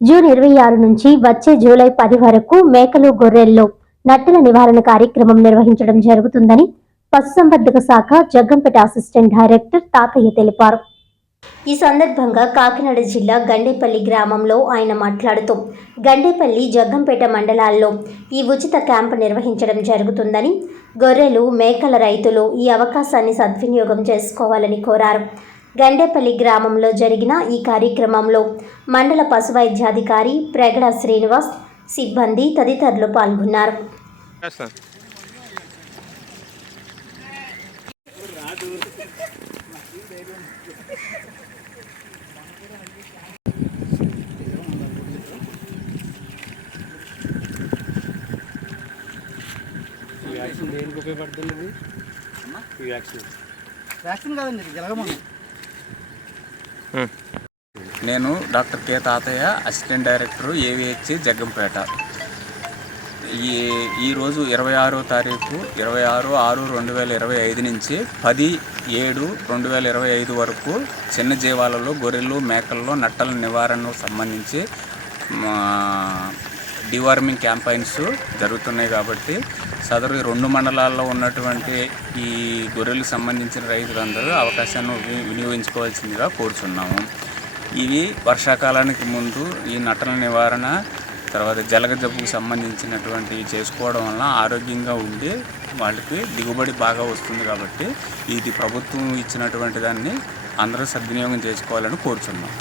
June 26 నుంచి వచ్చే July 10 వరకు మేకలు, గొర్రెల్లో నట్టల నివారణ కార్యక్రమం నిర్వహించడం జరుగుతుందని పశుసంవర్ధక శాఖ జగ్గంపేట అసిస్టెంట్ డైరెక్టర్ తాతయ్య తెలిపారు. ఈ సందర్భంగా కాకినాడ జిల్లా గండేపల్లి గ్రామంలో ఆయన మాట్లాడుతూ గండేపల్లి, జగ్గంపేట మండలాల్లో ఈ ఉచిత క్యాంపు నిర్వహించడం జరుగుతుందని, గొర్రెలు, మేకల రైతులు ఈ అవకాశాన్ని సద్వినియోగం చేసుకోవాలని కోరారు. గండేపల్లి గ్రామంలో జరిగిన ఈ కార్యక్రమంలో మండల పశువైద్యాధికారి ప్రగడ శ్రీనివాస్, సిబ్బంది తదితరులు పాల్గొన్నారు. వ్యాక్సిన్ దేనికి ఉపయోగపడుతుంది? వ్యాక్సిన్ కాదండి, జరగమని. నేను డాక్టర్ కె తాతయ్య, అసిస్టెంట్ డైరెక్టర్ ఏవిహెచ్ జగ్గంపేట. ఈరోజు 26వ తారీఖు 26/6/2025 నుంచి 10/7/2025 వరకు చిన్న జీవాలలో గొర్రెలు, మేకల్లో నట్టల నివారణకు సంబంధించి డివార్మింగ్ క్యాంపైన్స్ జరుగుతున్నాయి. కాబట్టి సదరు 2 మండలాల్లో ఉన్నటువంటి ఈ గొర్రెలకు సంబంధించిన రైతులందరూ అవకాశాన్ని వినియోగించుకోవాల్సిందిగా కోరుచున్నాము. ఇవి వర్షాకాలానికి ముందు ఈ నట్టల నివారణ, తర్వాత జలగ జబ్బుకు సంబంధించినటువంటి చేసుకోవడం వల్ల ఆరోగ్యంగా ఉండి వాళ్ళకి దిగుబడి బాగా వస్తుంది. కాబట్టి ఇది ప్రభుత్వం ఇచ్చినటువంటి దాన్ని అందరూ సద్వినియోగం చేసుకోవాలని కోరుచున్నాం.